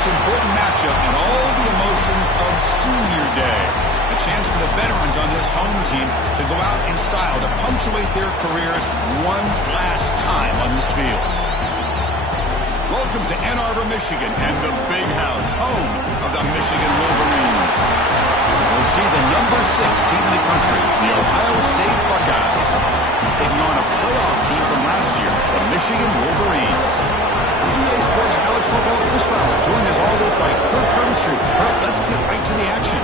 this important matchup and all the emotions of Senior Day. A chance for the veterans on this home team to go out in style to punctuate their careers one last time on this field. Welcome to Ann Arbor, Michigan, and the Big House, home of the Michigan Wolverines. As we'll see the number 6 team in the country, the Ohio State Buckeyes, taking on a playoff team from last year, the Michigan Wolverines. EA Sports College Football, Chris Fowler, joined as always by Kirk Hermstreet. Kirk, let's get right to the action.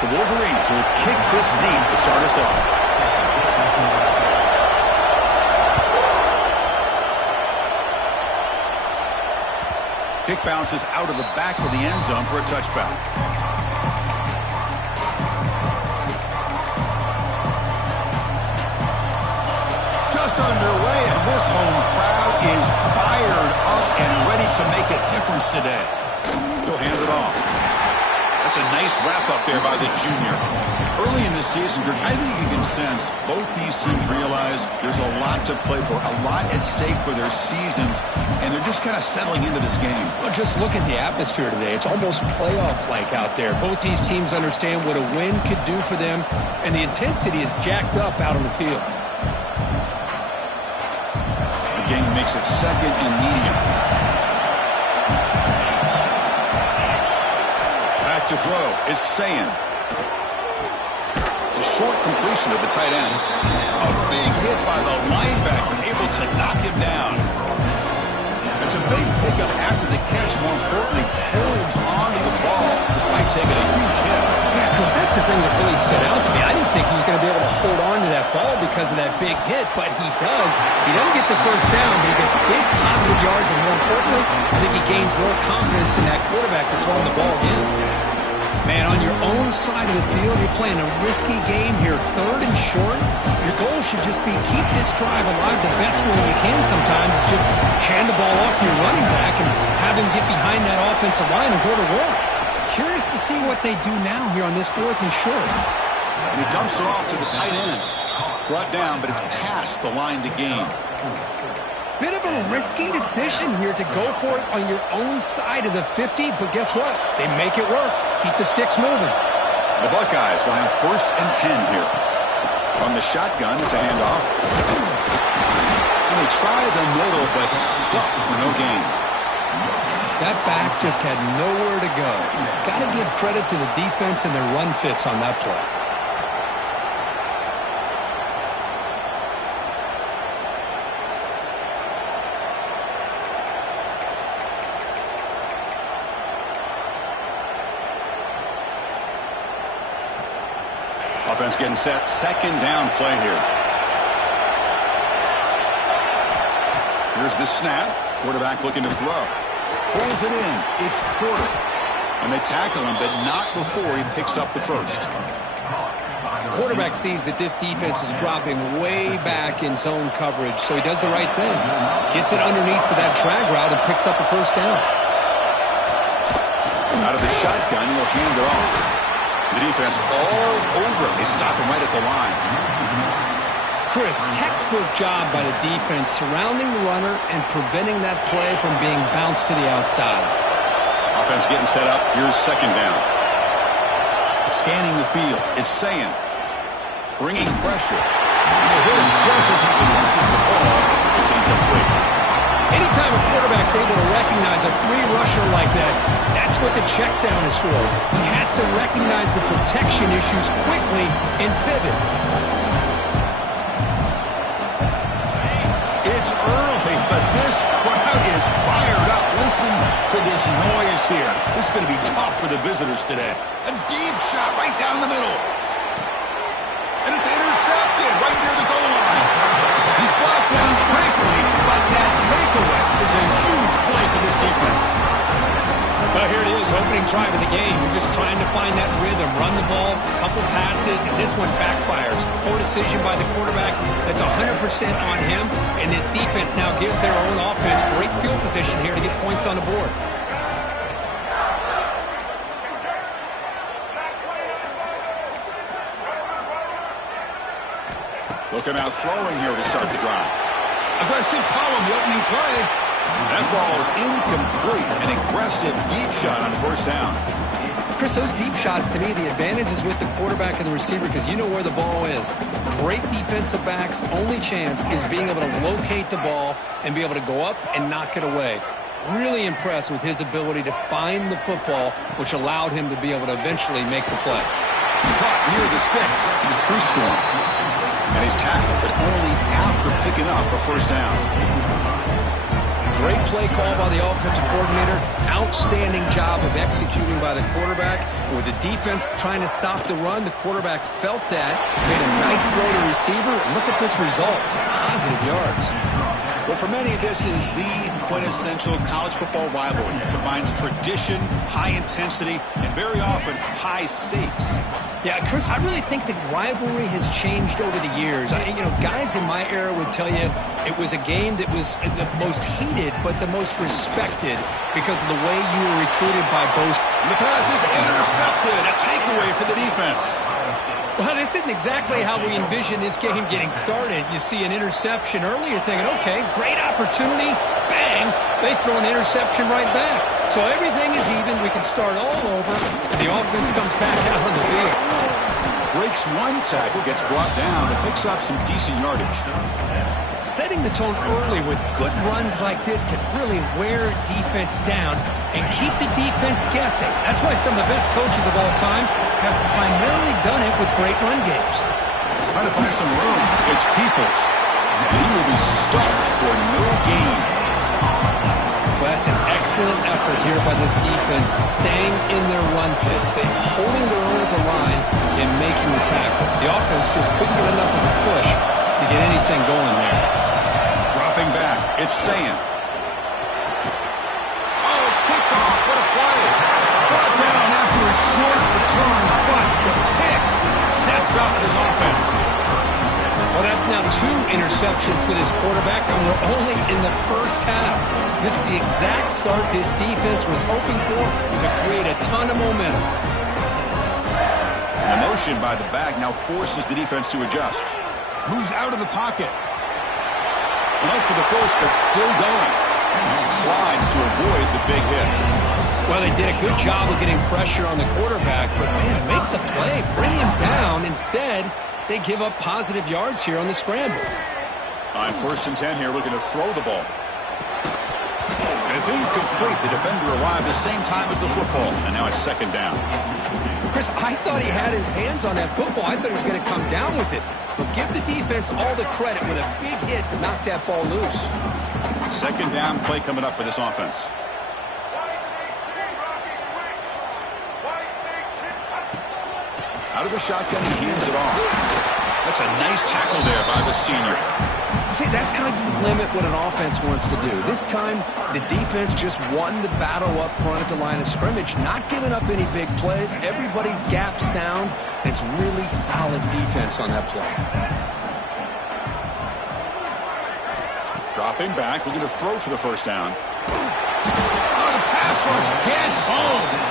The Wolverines will kick this deep to start us off. Kick bounces out of the back of the end zone for a touchback. Just underway, and this home crowd is fired up and ready to make a difference today. He'll hand it off. That's a nice wrap-up there by the junior. Early in this season, Greg, I think you can sense both these teams realize there's a lot to play for, a lot at stake for their seasons, and they're just kind of settling into this game. Well, just look at the atmosphere today. It's almost playoff-like out there. Both these teams understand what a win could do for them, and the intensity is jacked up out on the field. The game makes it second and medium. To throw, it's Saying. It's a short completion of the tight end. A big hit by the linebacker, able to knock him down. It's a big pickup after the catch, more importantly, holds on to the ball despite taking a huge hit. Yeah, because that's the thing that really stood out to me. I didn't think he was going to be able to hold on to that ball because of that big hit, but he does. He doesn't get the first down, but he gets big positive yards, and more importantly, I think he gains more confidence in that quarterback to throw him the ball again. Man, on your own side of the field, you're playing a risky game here, 3rd and short. Your goal should just be keep this drive alive the best way you can sometimes. Just hand the ball off to your running back and have him get behind that offensive line and go to work. Curious to see what they do now here on this 4th and short. And he dumps it off to the tight end. Brought down, but it's past the line to gain. Bit of a risky decision here to go for it on your own side of the 50, but guess what? They make it work. Keep the sticks moving. The Buckeyes will have 1st and 10 here. From the shotgun, it's a handoff. And they try the middle, but stuffed for no gain. That back just had nowhere to go. Got to give credit to the defense and their run fits on that play. Offense getting set. 2nd down play here. Here's the snap. Quarterback looking to throw. Pulls it in. It's Porter. And they tackle him, but not before he picks up the first. Quarterback sees that this defense is dropping way back in zone coverage, so he does the right thing. Gets it underneath to that drag route and picks up the first down. Out of the shotgun, he'll hand it off. The defense all over him. They stop him right at the line. Chris, textbook job by the defense surrounding the runner and preventing that play from being bounced to the outside. Offense getting set up. Here's 2nd down. Scanning the field. It's Saying. Bringing pressure. And they hit him just as he releases the ball. It's incomplete. Anytime a quarterback's able to recognize a free rusher like that, that's what the check down is for. He has to recognize the protection issues quickly and pivot. It's early, but this crowd is fired up. Listen to this noise here. This is going to be tough for the visitors today. A deep shot right down the middle. And it's intercepted right near the goal line. He's brought down quickly, but that takeaway is a huge play for this defense. Well, here it is, opening drive of the game. We're just trying to find that rhythm, run the ball, a couple passes, and this one backfires. Poor decision by the quarterback. That's 100% on him, and this defense now gives their own offense great field position here to get points on the board. Looking out throwing here to start the drive. Aggressive call on the opening play. That ball is incomplete. An aggressive deep shot on first down. Chris, those deep shots, to me, the advantage is with the quarterback and the receiver because you know where the ball is. Great defensive backs' only chance is being able to locate the ball and be able to go up and knock it away. Really impressed with his ability to find the football, which allowed him to be able to eventually make the play. Caught near the sticks. He's pre-scoring. And he's tackled, but only after picking up a first down. Great play call by the offensive coordinator. Outstanding job of executing by the quarterback. With the defense trying to stop the run, the quarterback felt that, made a nice throw to receiver. Look at this result. It's positive yards. Well, for many, this is the quintessential college football rivalry. It combines tradition, high intensity, and very often high stakes. Yeah, Chris, I really think the rivalry has changed over the years. Guys in my era would tell you it was a game that was the most heated, but the most respected because of the way you were recruited by both. The pass is intercepted. A takeaway for the defense. Well, this isn't exactly how we envision this game getting started. You see an interception early, you're thinking, okay, great opportunity. Bang! They throw an interception right back. So everything is even. We can start all over. The offense comes back out on the field. Breaks one tackle, gets brought down, and picks up some decent yardage. Setting the tone early with good runs like this can really wear defense down and keep the defense guessing. That's why some of the best coaches of all time have primarily done it with great run games. Trying to find some room. It's Peoples. And he will be stuffed for no gain. Well, that's an excellent effort here by this defense, staying in their run fits. They're holding their own at the line and making the tackle. The offense just couldn't get enough of a push to get anything going there. Dropping back, it's Sayan. Oh, it's picked off. What a play. Brought down after a short return, but the pick sets up his offense. Well, that's now 2 interceptions for this quarterback, and we're only in the first half. This is the exact start this defense was hoping for to create a ton of momentum. The motion by the back now forces the defense to adjust. Moves out of the pocket. Out for the first, but still going. Slides to avoid the big hit. Well, they did a good job of getting pressure on the quarterback, but, man, make the play. Bring him down. Instead, they give up positive yards here on the scramble. On 1st and 10 here, looking to throw the ball. And it's incomplete. The defender arrived the same time as the football, and now it's 2nd down. Chris, I thought he had his hands on that football. I thought he was going to come down with it. But give the defense all the credit with a big hit to knock that ball loose. 2nd down play coming up for this offense. Out of the shotgun, he hands it off. That's a nice tackle there by the senior. See, that's how you limit what an offense wants to do. This time, the defense just won the battle up front at the line of scrimmage, not giving up any big plays. Everybody's gap sound. It's really solid defense on that play. Dropping back, looking to throw for the first down. Oh, the pass rush gets home.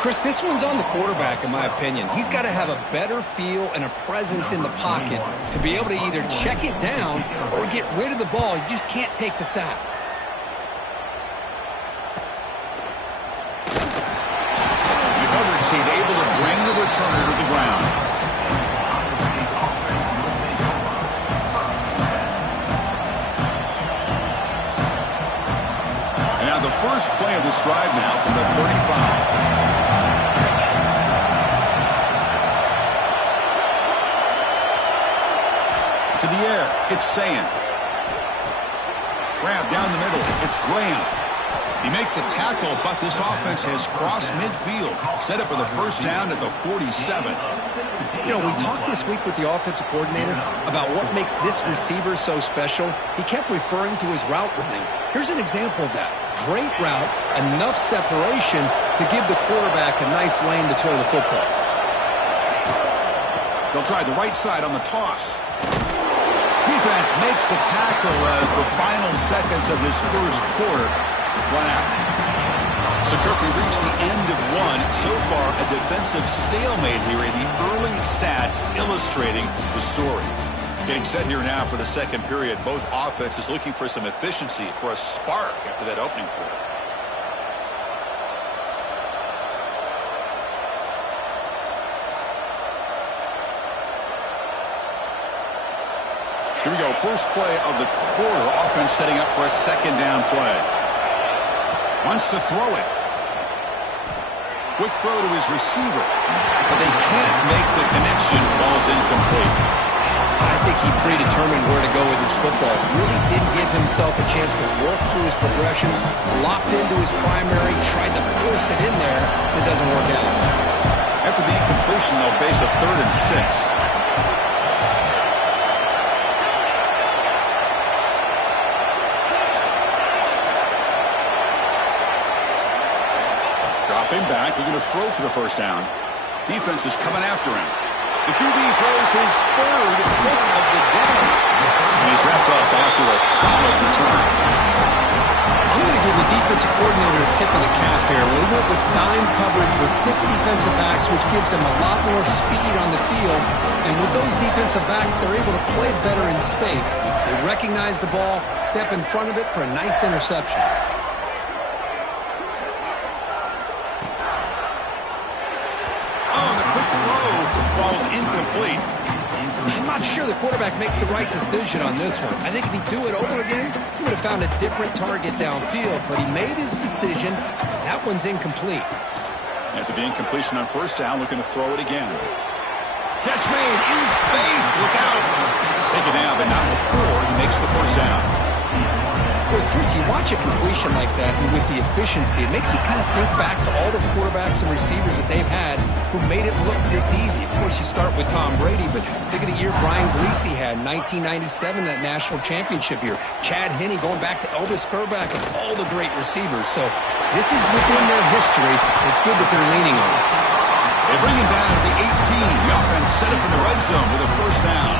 Chris, this one's on the quarterback, in my opinion. He's got to have a better feel and a presence in the pocket to be able to either check it down or get rid of the ball. You just can't take the sack. The coverage team able to bring the returner to the ground. And now the first play of this drive now from the 35. To the air, it's Sayan. Grab down the middle, it's Graham. He make the tackle, but this offense has crossed midfield. Set up for the first down at the 47. You know, we talked this week with the offensive coordinator about what makes this receiver so special. He kept referring to his route running. Here's an example of that. Great route, enough separation to give the quarterback a nice lane to throw the football. They'll try the right side on the toss. Defense makes the tackle as the final seconds of this first quarter run out. So, Kirk, we reached the end of one. So far, a defensive stalemate here in the early stats illustrating the story. Getting set here now for the second period. Both offenses looking for some efficiency, for a spark after that opening quarter. Here we go. First play of the quarter. Offense setting up for a second down play. Wants to throw it. Quick throw to his receiver. But they can't make the connection. Ball's incomplete. I think he predetermined where to go with his football. Really didn't give himself a chance to work through his progressions. Locked into his primary. Tried to force it in there. It doesn't work out. After the incompletion, they'll face a 3rd and 6. Dropping back, looking to throw for the first down. Defense is coming after him. The QB throws his 3rd pick of the day. And he's wrapped up after a solid return. I'm going to give the defensive coordinator a tip of the cap here. We went with dime coverage with 6 defensive backs, which gives them a lot more speed on the field. And with those defensive backs, they're able to play better in space. They recognize the ball, step in front of it for a nice interception. Incomplete. I'm not sure the quarterback makes the right decision on this one. I think if he'd do it over again, he would have found a different target downfield, but he made his decision. That one's incomplete. After the incompletion on first down, looking to throw it again. Catch made in space. Look out. Take it down, but not before he makes the first down. Well, Chris, you watch a completion like that, and with the efficiency, it makes you kind of think back to all the quarterbacks and receivers that they've had who made it look this easy. Of course, you start with Tom Brady, but think of the year Brian Griese had in 1997, that national championship year. Chad Henne going back to Elvis Grbac and all the great receivers. So this is within their history. It's good that they're leaning on it. They bring him down to the 18. The offense set up in the red zone with a first down.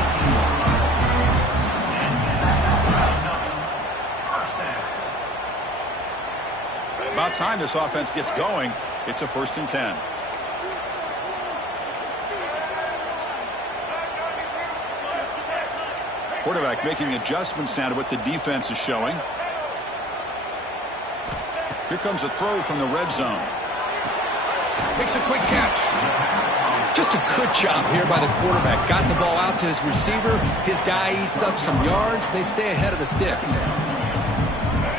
About time this offense gets going. It's a 1st and 10. Quarterback making adjustments now to what the defense is showing. Here comes a throw from the red zone. Makes a quick catch. Just a good job here by the quarterback. Got the ball out to his receiver. His guy eats up some yards. They stay ahead of the sticks.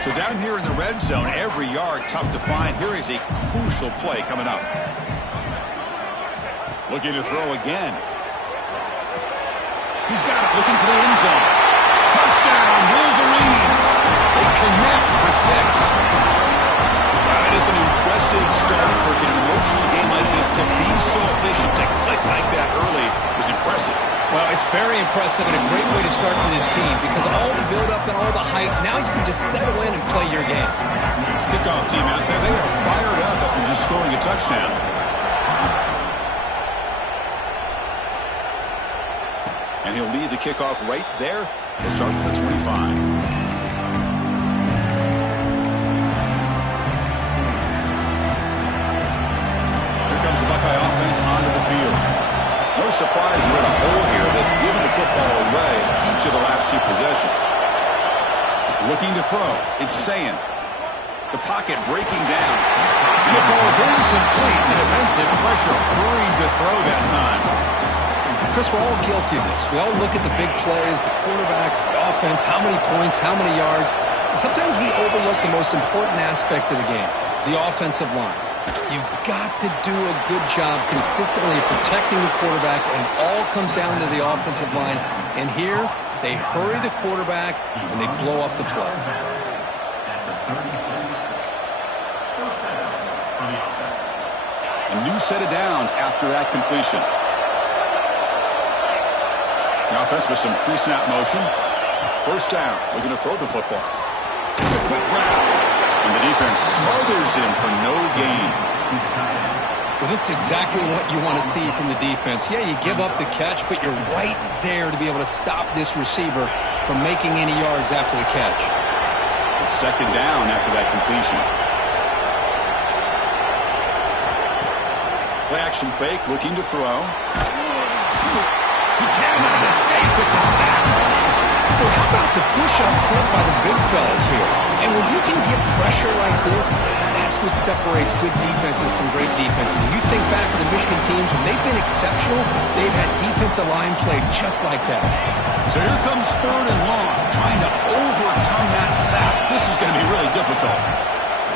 So down here in the red zone, every yard tough to find. Here is a crucial play coming up. Looking to throw again. He's got it, looking for the end zone. Touchdown, Wolverines. They connect for 6. That is an impressive start for an emotional game like this. To be so efficient, to click like that early is impressive. Well, it's very impressive and a great way to start for this team because all the build-up and all the hype, now you can just settle in and play your game. Kickoff team out there, they are fired up after just scoring a touchdown. And he'll lead the kickoff right there. He'll start with the 25. Here comes the Buckeye offense onto the field. No surprise we're in a hole here. They've given the football away each of the last 2 possessions. Looking to throw. It's Sayin. The pocket breaking down. And the ball is incomplete. The defensive pressure hurried to throw that time. Chris, we're all guilty of this. We all look at the big plays, the quarterbacks, the offense, how many points, how many yards. And sometimes we overlook the most important aspect of the game, the offensive line. You've got to do a good job consistently protecting the quarterback, and it all comes down to the offensive line. And here, they hurry the quarterback, and they blow up the play. A new set of downs after that completion. The offense with some pre-snap motion. First down, looking to throw the football. It's a quick route. And the defense smothers him for no gain. Well, this is exactly what you want to see from the defense. Yeah, you give up the catch, but you're right there to be able to stop this receiver from making any yards after the catch. It's second down after that completion. Play action fake, looking to throw. He cannot escape. It's a sack. Well, how about the push up front by the big fellas here? And when you can get pressure like this, that's what separates good defenses from great defenses. And you think back to the Michigan teams, when they've been exceptional, they've had defensive line play just like that. So here comes 3rd and long, trying to overcome that sack. This is going to be really difficult.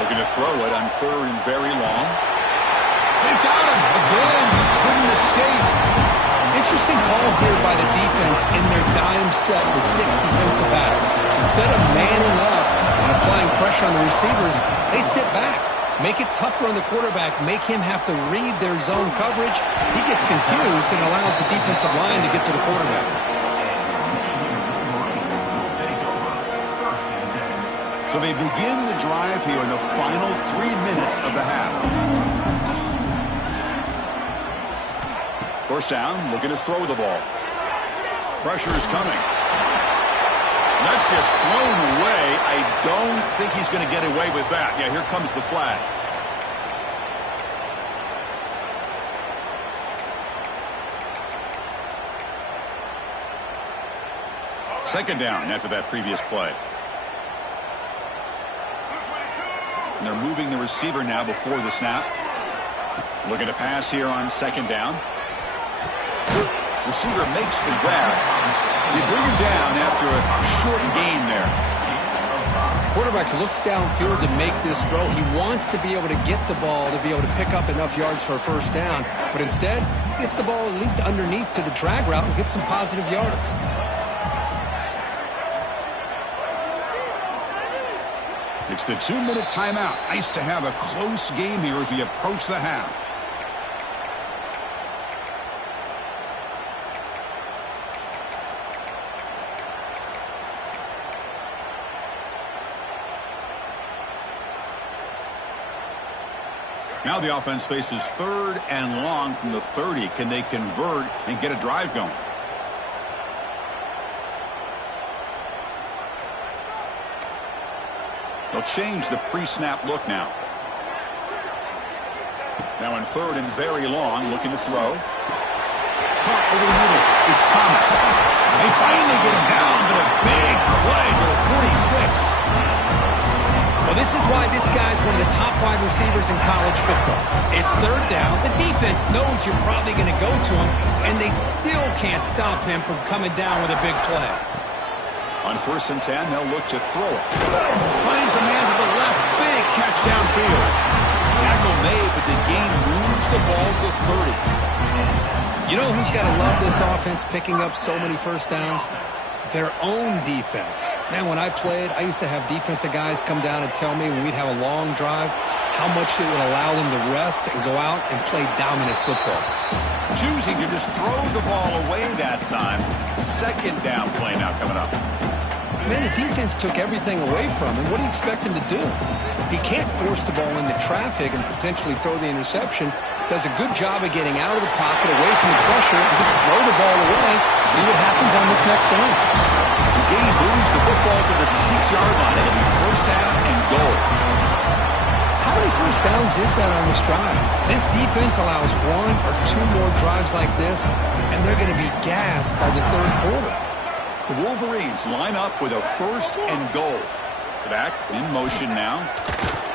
Looking to throw it on 3rd and very long. They've got him. Again, he couldn't escape. Interesting call here by the defense in their dime set with 6 defensive backs. Instead of manning up and applying pressure on the receivers, they sit back. Make it tougher on the quarterback. Make him have to read their zone coverage. He gets confused and allows the defensive line to get to the quarterback. So they begin the drive here in the final 3 minutes of the half. 1st down, looking to throw the ball. Pressure is coming. That's just thrown away. I don't think he's going to get away with that. Yeah, here comes the flag. Second down after that previous play. And they're moving the receiver now before the snap. Looking to pass here on 2nd down. Receiver makes the grab. They bring him down after a short gain there. Quarterback looks downfield to make this throw. He wants to be able to get the ball to be able to pick up enough yards for a 1st down. But instead, he gets the ball at least underneath to the drag route and gets some positive yards. It's the 2-minute timeout. Nice to have a close game here as we approach the half. Now the offense faces 3rd and long from the 30. Can they convert and get a drive going? They'll change the pre-snap look now. Now in 3rd and very long, looking to throw. Caught over the middle. It's Thomas. They finally get him down, but a big play to the 46. Well, this is why this guy's one of the top wide receivers in college football. It's 3rd down. The defense knows you're probably going to go to him, and they still can't stop him from coming down with a big play. On 1st and 10, they'll look to throw it. Finds a man to the left. Big catch downfield. Tackle made, but the gain moves the ball to 30. You know who's got to love this offense picking up so many 1st downs? Their own defense. Man, when I played, I used to have defensive guys come down and tell me when we'd have a long drive how much it would allow them to rest and go out and play dominant football. Choosing to just throw the ball away that time. 2nd down play now coming up. Man, the defense took everything away from him. What do you expect him to do? He can't force the ball into traffic and potentially throw the interception. Does a good job of getting out of the pocket, away from the pressure, and just throw the ball away. See what happens on this next down. The gain moves the football to the 6-yard line. It'll be 1st down and goal. How many 1st downs is that on this drive? This defense allows 1 or 2 more drives like this, and they're going to be gassed by the 3rd quarter. The Wolverines line up with a 1st and goal. Back in motion now.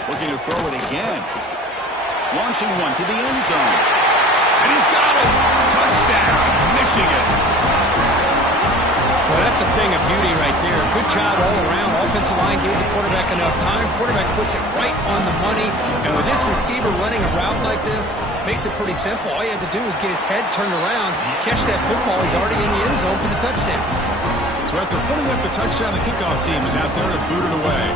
Looking to throw it again. Launching one to the end zone. And he's got it. Touchdown, Michigan. Well, that's a thing of beauty right there. Good job all around. Offensive line gave the quarterback enough time. Quarterback puts it right on the money. And with this receiver running a route like this, makes it pretty simple. All you have to do is get his head turned around, catch that football. He's already in the end zone for the touchdown. So after putting up the touchdown, the kickoff team is out there to boot it away.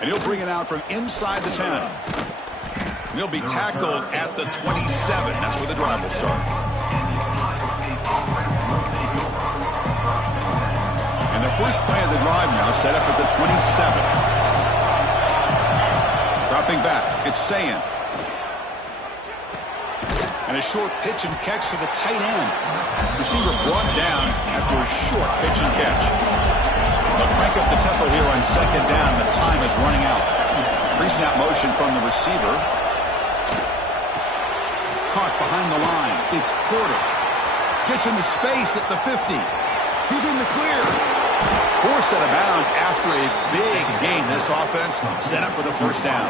And he'll bring it out from inside the 10. And he'll be tackled at the 27. That's where the drive will start. And the first play of the drive now set up at the 27. Dropping back, it's Sayin. And a short pitch and catch to the tight end. Receiver brought down after a short pitch and catch. They'll crank up the tempo here on 2nd down. The time is running out. Pre-snap motion from the receiver. Caught behind the line. It's Porter. Gets into space at the 50. He's in the clear. Forced out of bounds after a big gain. This offense set up with a first down.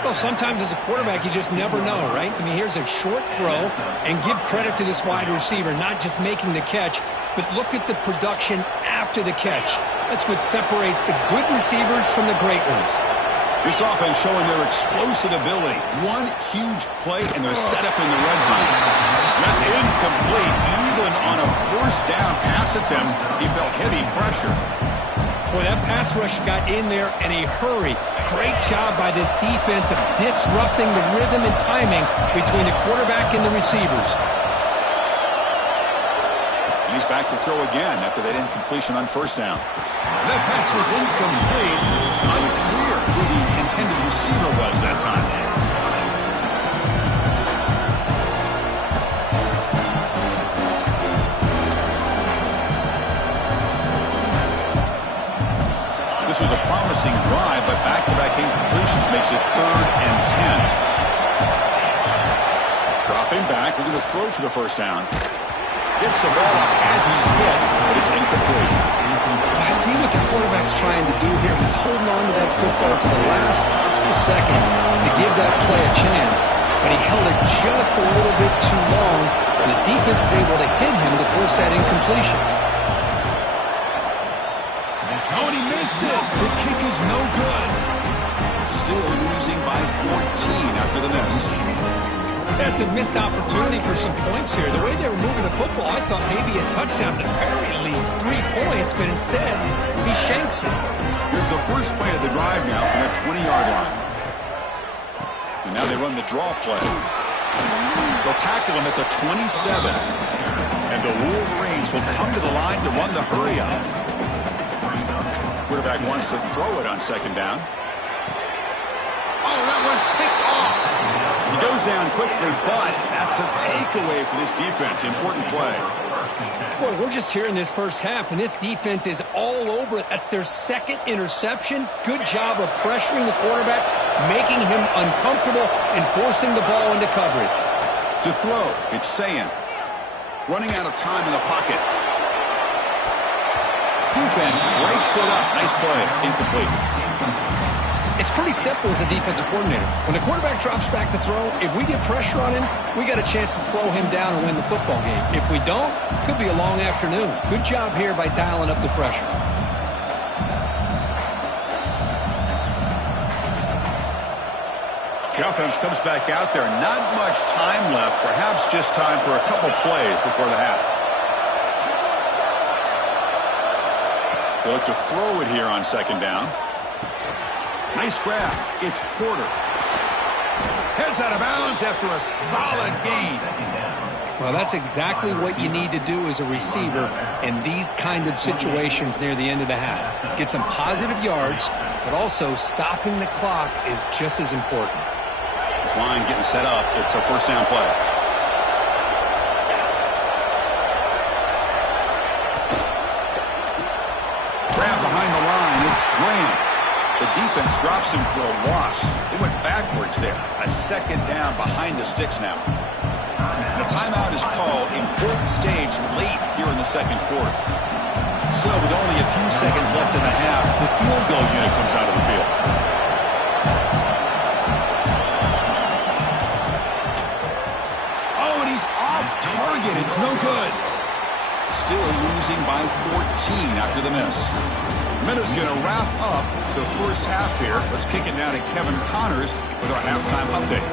Well, sometimes as a quarterback, you just never know, right? I mean, here's a short throw, and give credit to this wide receiver, not just making the catch, but look at the production after the catch. That's what separates the good receivers from the great ones. This offense showing their explosive ability. One huge play, and they're set up in the red zone. That's incomplete. Even on a first down pass attempt, he felt heavy pressure. Boy, that pass rush got in there in a hurry. Great job by this defense of disrupting the rhythm and timing between the quarterback and the receivers. And he's back to throw again after that incompletion on first down. That pass is incomplete. Unclear who the intended receiver was that time. This was a promising drive, but back-to-back incompletions makes it 3rd and 10. Dropping back, looking to throw for the first down. Gets the ball up as he's hit, but it's incomplete. I see what the quarterback's trying to do here. He's holding on to that football to the last possible second to give that play a chance, but he held it just a little bit too long, and the defense is able to hit him to force that incompletion. Oh, and he missed it. The kick is no good. Still losing by 14 after the miss. That's a missed opportunity for some points here. The way they were moving the football, I thought maybe a touchdown, at the very least 3 points, but instead, he shanks it. Here's the first play of the drive now from that 20-yard line. And now they run the draw play. They'll tackle him at the 27. And the Wolverines will come to the line to run the hurry up. Quarterback wants to throw it on second down. Oh, that one's picked off. He goes down quickly, but that's a takeaway for this defense. Important play. Boy, we're just here in this first half, and this defense is all over it. That's their 2nd interception. Good job of pressuring the quarterback, making him uncomfortable, and forcing the ball into coverage. To throw, it's Sayan. Running out of time in the pocket. Defense breaks it up. Nice play. Incomplete. It's pretty simple as a defensive coordinator. When the quarterback drops back to throw, if we get pressure on him, we got a chance to slow him down and win the football game. If we don't, it could be a long afternoon. Good job here by dialing up the pressure. The offense comes back out there. Not much time left. Perhaps just time for a couple plays before the half. They look to throw it here on second down. Nice grab. It's Porter. Heads out of bounds after a solid gain. Well, that's exactly what you need to do as a receiver in these kind of situations near the end of the half. Get some positive yards, but also stopping the clock is just as important. This line getting set up. It's a first down play. Grab behind the line. It's Graham. The defense drops him for a loss. They went backwards there. A second down behind the sticks now. The timeout is called. Important stage late here in the second quarter. So with only a few seconds left in the half, the field goal unit comes out of the field. Oh, and he's off target. It's no good. Still losing by 14 after the miss. Minutes going to wrap up the first half here. Let's kick it now to Kevin Connors with our halftime update.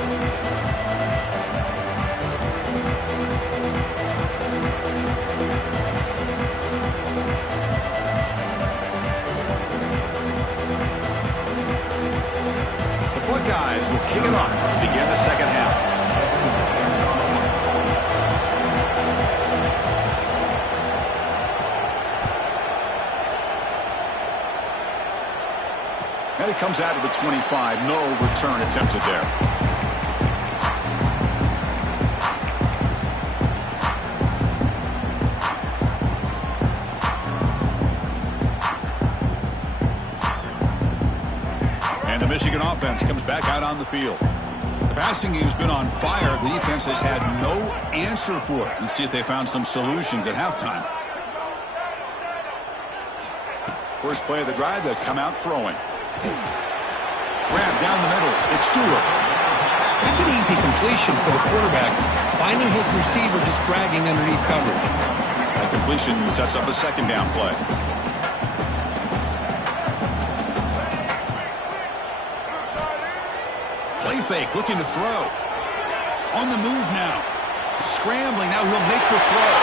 The Buckeyes will kick it off to begin the second half. And it comes out of the 25. No return attempted there. And And the Michigan offense comes back out on the field. The passing game's been on fire. The defense has had no answer for it. Let's see if they found some solutions at halftime. First play of the drive, they'll come out throwing. Grab down the middle. It's Stewart. That's an easy completion for the quarterback, finding his receiver just dragging underneath coverage. That completion sets up a second down play. Play fake, looking to throw. On the move now. Scrambling, now he'll make the throw.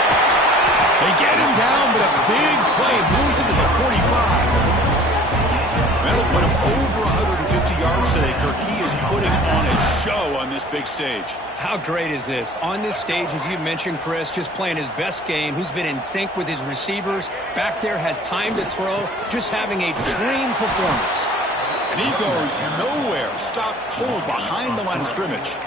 They get him down, but a big play moves into the 45. That'll put him over 150 yards today. Kirk, he is putting on a show on this big stage. How great is this? On this stage, as you mentioned, Chris, just playing his best game. He's been in sync with his receivers. Back there, has time to throw. Just having a dream performance. And he goes nowhere. Stopped cold behind the line of scrimmage.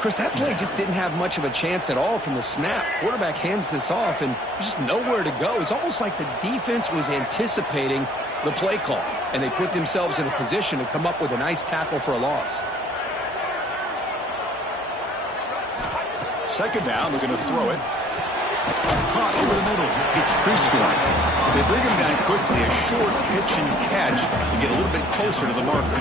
Chris, that play just didn't have much of a chance at all from the snap. Quarterback hands this off, and just nowhere to go. It's almost like the defense was anticipating the play call, and they put themselves in a position to come up with a nice tackle for a loss. Second down, looking to throw it. Caught over the middle. It's Prescorn. They bring him down quickly, a short pitch and catch to get a little bit closer to the marker.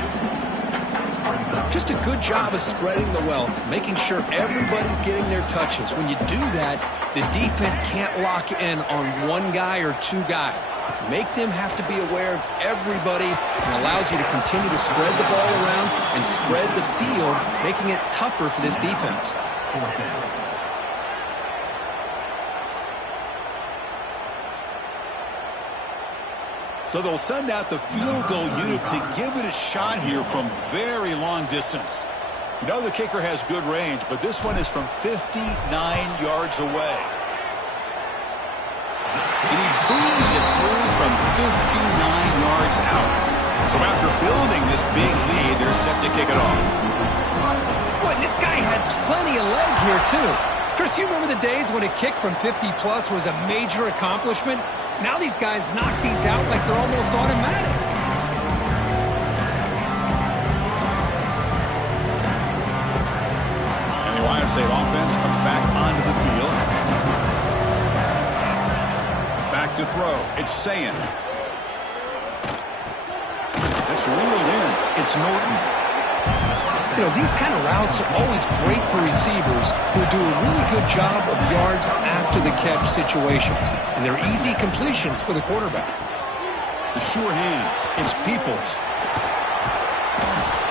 Just a good job of spreading the wealth, making sure everybody's getting their touches. When you do that, the defense can't lock in on one guy or two guys. Make them have to be aware of everybody, and allows you to continue to spread the ball around and spread the field, making it tougher for this defense. So they'll send out the field goal unit to give it a shot here from very long distance. You know the kicker has good range, but this one is from 59 yards away. And he booms it through from 59 yards out. So after building this big lead, they're set to kick it off. Boy, this guy had plenty of leg here, too. Chris, you remember the days when a kick from 50-plus was a major accomplishment? Now these guys knock these out like they're almost automatic. And the Ohio State offense comes back onto the field. Back to throw. It's Sayin. That's reeled in. It's Norton. You know, these kind of routes are always great for receivers who do a really good job of yards after the catch situations. And they're easy completions for the quarterback. The sure hands. It's Peoples.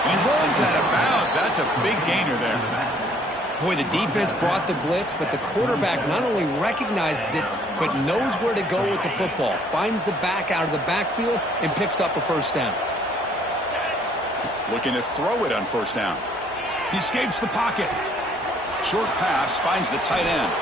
And he runs out of bounds. That's a big gainer there. Boy, the defense brought the blitz, but the quarterback not only recognizes it, but knows where to go with the football. Finds the back out of the backfield and picks up a first down. Looking to throw it on first down. He escapes the pocket. Short pass finds the tight end.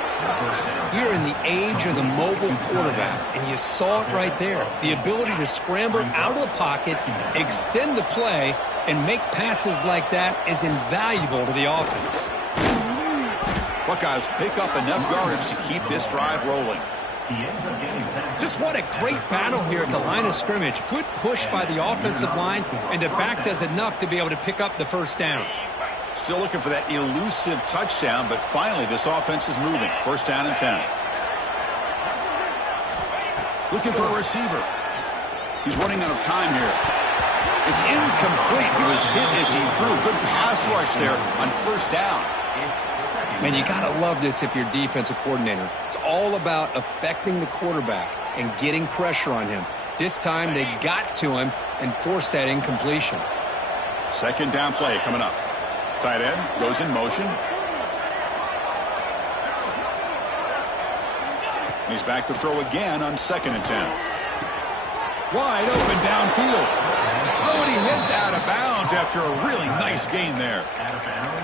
We're in the age of the mobile quarterback, and you saw it right there. The ability to scramble out of the pocket, extend the play, and make passes like that is invaluable to the offense. Buckeyes pick up enough yardage to keep this drive rolling. Just what a great battle here at the line of scrimmage. Good push by the offensive line, and the back does enough to be able to pick up the first down. Still looking for that elusive touchdown, but finally this offense is moving. First down and 10. Looking for a receiver. He's running out of time here. It's incomplete. He was hit as he threw. Good pass rush there on first down. Man, you got to love this if you're a defensive coordinator. It's all about affecting the quarterback and getting pressure on him. This time they got to him and forced that incompletion. Second down play coming up. Tight end goes in motion. He's back to throw again on second and 10. Wide open downfield. Oh, and he heads out of bounds after a really nice gain there.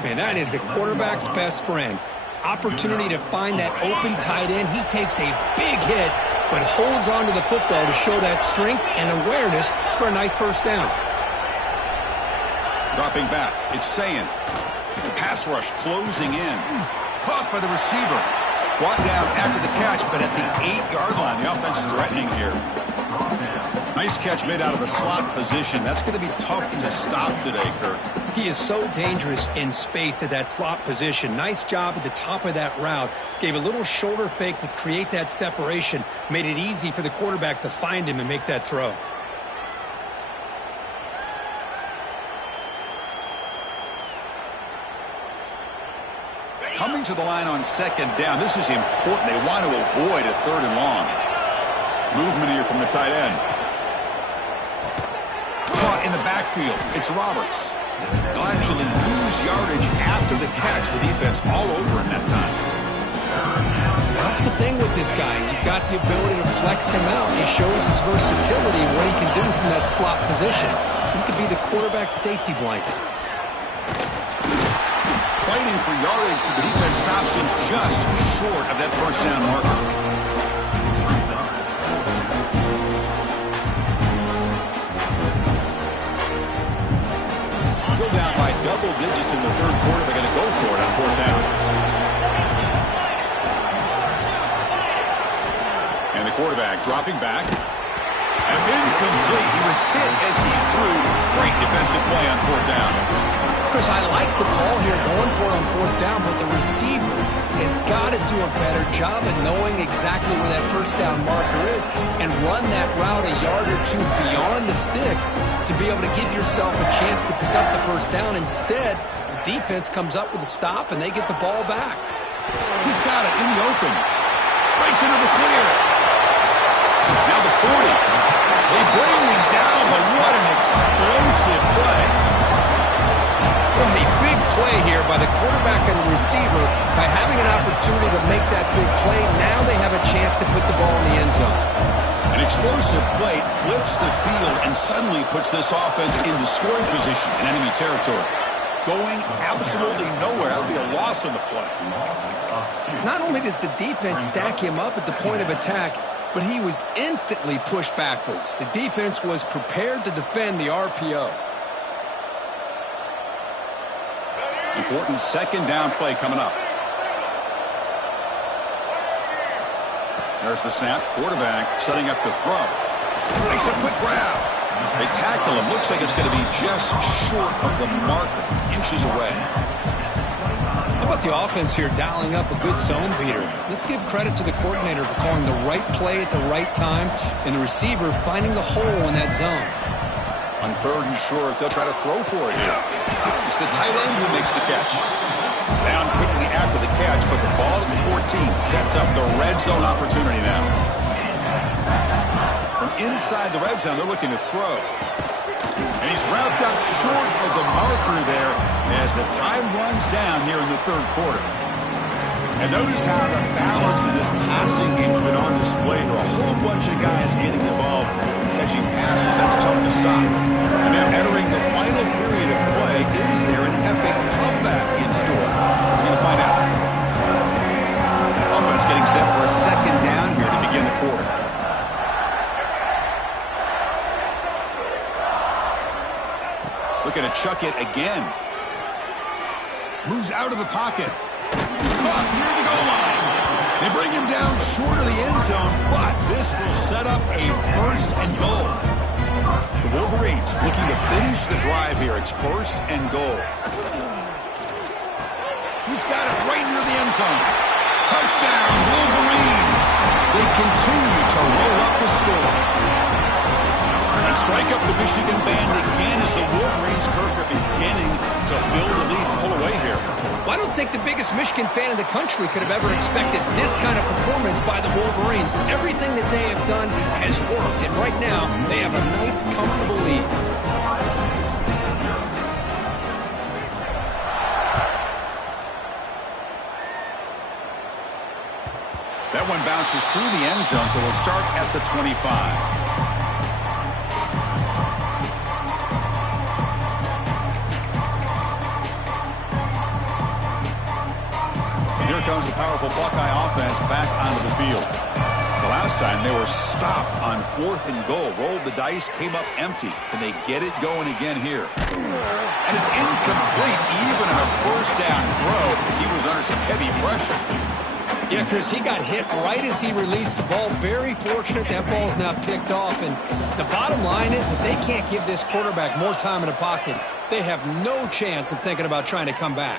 Man, that is a quarterback's best friend. Opportunity to find that open tight end. He takes a big hit, but holds on to the football to show that strength and awareness for a nice first down. Dropping back, it's Sayin. The pass rush closing in. Caught by the receiver. Brought down after the catch, but at the 8-yard line. The offense threatening here. Nice catch made out of the slot position. That's going to be tough to stop today, Kirk. He is so dangerous in space at that slot position. Nice job at the top of that route. Gave a little shoulder fake to create that separation. Made it easy for the quarterback to find him and make that throw. Coming to the line on second down. This is important. They want to avoid a third and long. Movement here from the tight end. Caught in the backfield. It's Roberts. They'll actually lose yardage after the catch. The defense all over him that time. That's the thing with this guy. You've got the ability to flex him out. He shows his versatility, what he can do from that slot position. He could be the quarterback's safety blanket. Fighting for yardage, but the defense stops him just short of that first down marker. Still down by double digits in the third quarter. They're going to go for it on fourth down. And the quarterback dropping back. That's incomplete. He was hit as he threw. Great defensive play on fourth down. Chris, I like the call here going for it on fourth down, but the receiver has got to do a better job of knowing exactly where that first down marker is and run that route a yard or two beyond the sticks to be able to give yourself a chance to pick up the first down. Instead, the defense comes up with a stop and they get the ball back. He's got it in the open. Breaks into the clear. Now the 40. They bring him down, but what an explosive play. Well, a big play here by the quarterback and the receiver by having an opportunity to make that big play. Now they have a chance to put the ball in the end zone. An explosive play flips the field and suddenly puts this offense into scoring position in enemy territory. Going absolutely nowhere. That would be a loss on the play. Not only does the defense stack him up at the point of attack, but he was instantly pushed backwards. The defense was prepared to defend the RPO. Important second down play coming up. There's the snap. Quarterback setting up the throw. Makes a quick grab. They tackle him. Looks like it's going to be just short of the marker. Inches away. How about the offense here dialing up a good zone beater? Let's give credit to the coordinator for calling the right play at the right time and the receiver finding the hole in that zone. On third and short, they'll try to throw for it here. It's the tight end who makes the catch. Down quickly after the catch, but the ball at the 14 sets up the red zone opportunity now. From inside the red zone, they're looking to throw. And he's wrapped up short of the marker there as the time runs down here in the third quarter. And notice how the balance of this passing game's been on display here. A whole bunch of guys getting involved, catching passes. That's tough to stop. And now entering the final period of play, is there an epic comeback in store? We're going to find out. Offense getting set for a second down here to begin the quarter. Looking to chuck it again. Moves out of the pocket. Caught near the goal line. They bring him down short of the end zone, but this will set up a first and goal. The Wolverines looking to finish the drive here. It's first and goal. He's got it right near the end zone. Touchdown, Wolverines. They continue to roll up the score. And strike up the Michigan band again as the Wolverines, Kirk, are beginning to build a lead and pull away here. Well, I don't think the biggest Michigan fan in the country could have ever expected this kind of performance by the Wolverines. Everything that they have done has worked, and right now they have a nice, comfortable lead. That one bounces through the end zone, so they'll start at the 25. Here comes the powerful Buckeye offense back onto the field. The last time they were stopped on fourth and goal. Rolled the dice, came up empty. Can they get it going again here? And it's incomplete. Even on a first down throw, he was under some heavy pressure. Yeah, Chris, he got hit right as he released the ball. Very fortunate that ball's now picked off. And the bottom line is that they can't give this quarterback more time in the pocket. They have no chance of thinking about trying to come back.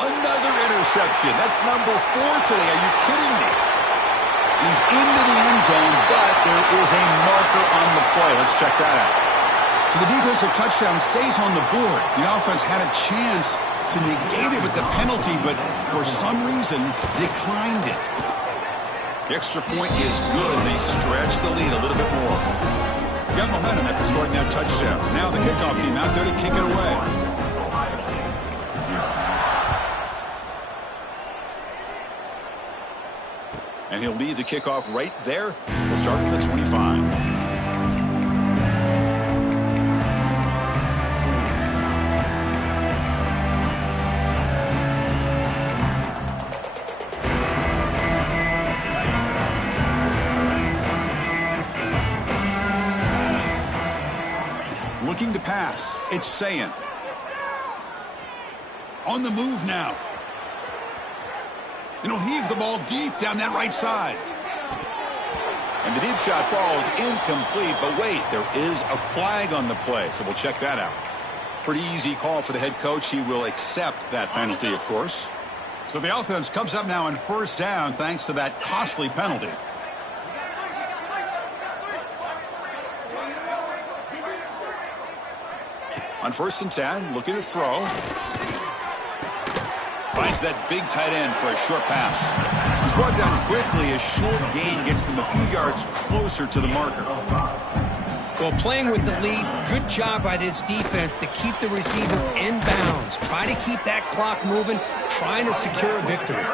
Another interception. That's number 4 today. Are you kidding me? He's into the end zone, but there is a marker on the play. Let's check that out. So the defensive touchdown stays on the board. The offense had a chance to negate it with the penalty, but for some reason declined it. The extra point is good. They stretch the lead a little bit more. Got momentum after scoring that touchdown. Now the kickoff team out there to kick it away. And he'll lead the kickoff right there. We'll start from the 25. Looking to pass. It's Sayin. On the move now. And he'll heave the ball deep down that right side. And the deep shot falls incomplete. But wait, there is a flag on the play, so we'll check that out. Pretty easy call for the head coach. He will accept that penalty, of course. So the offense comes up now on first down thanks to that costly penalty. On first and 10, looking to throw. Finds that big tight end for a short pass. He's brought down quickly. A short gain gets them a few yards closer to the marker. Well, playing with the lead, good job by this defense to keep the receiver in bounds. Try to keep that clock moving, trying to secure a victory.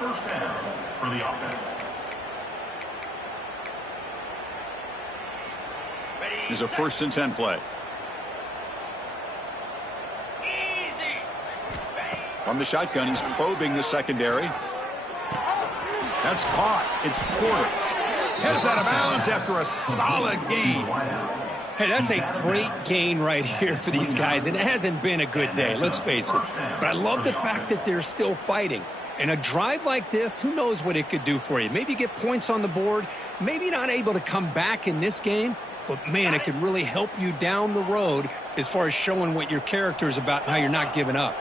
First down for the offense. Here's a first and 10 play. From the shotgun, he's probing the secondary. That's caught. It's Porter. Heads out of bounds after a solid gain. Hey, that's a great gain right here for these guys. It hasn't been a good day, let's face it. But I love the fact that they're still fighting. And a drive like this, who knows what it could do for you. Maybe get points on the board. Maybe not able to come back in this game. But, man, it could really help you down the road as far as showing what your character is about and how you're not giving up.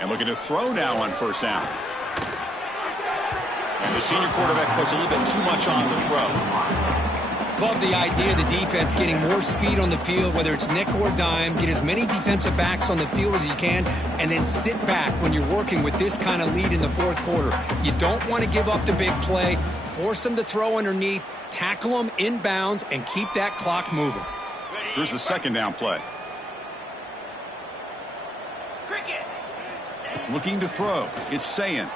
And looking to throw now on first down. And the senior quarterback puts a little bit too much on the throw. Love the idea of the defense getting more speed on the field, whether it's nickel or dime. Get as many defensive backs on the field as you can, and then sit back when you're working with this kind of lead in the fourth quarter. You don't want to give up the big play. Force them to throw underneath, tackle them inbounds, and keep that clock moving. Here's the second down play. Looking to throw. It's Sayin.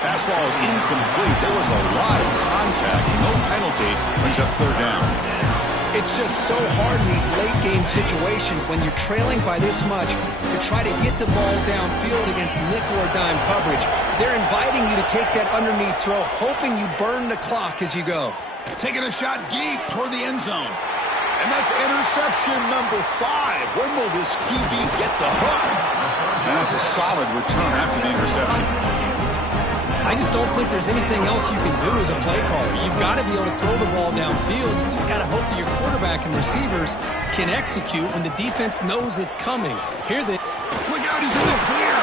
Pass ball is incomplete. There was a lot of contact. No penalty. Brings up third down. It's just so hard in these late game situations when you're trailing by this much to try to get the ball downfield against nickel or dime coverage. They're inviting you to take that underneath throw, hoping you burn the clock as you go. Taking a shot deep toward the end zone. And that's interception number 5. When will this QB get the hook? And that's a solid return after the interception. I just don't think there's anything else you can do as a play caller. You've got to be able to throw the ball downfield. You just got to hope that your quarterback and receivers can execute when the defense knows it's coming. Here they... Look out, he's in the clear.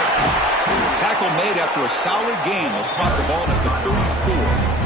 Tackle made after a solid gain. They'll spot the ball at the 34.